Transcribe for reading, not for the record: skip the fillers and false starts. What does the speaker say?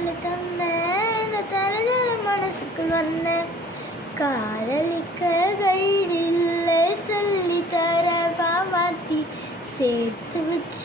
தருதல தந்த இந்த தருதல மனசுக்குள் வந்த காதலிக்க கைடில்லை சொல்லி தர பாவாத்தி சேர்த்து வச்ச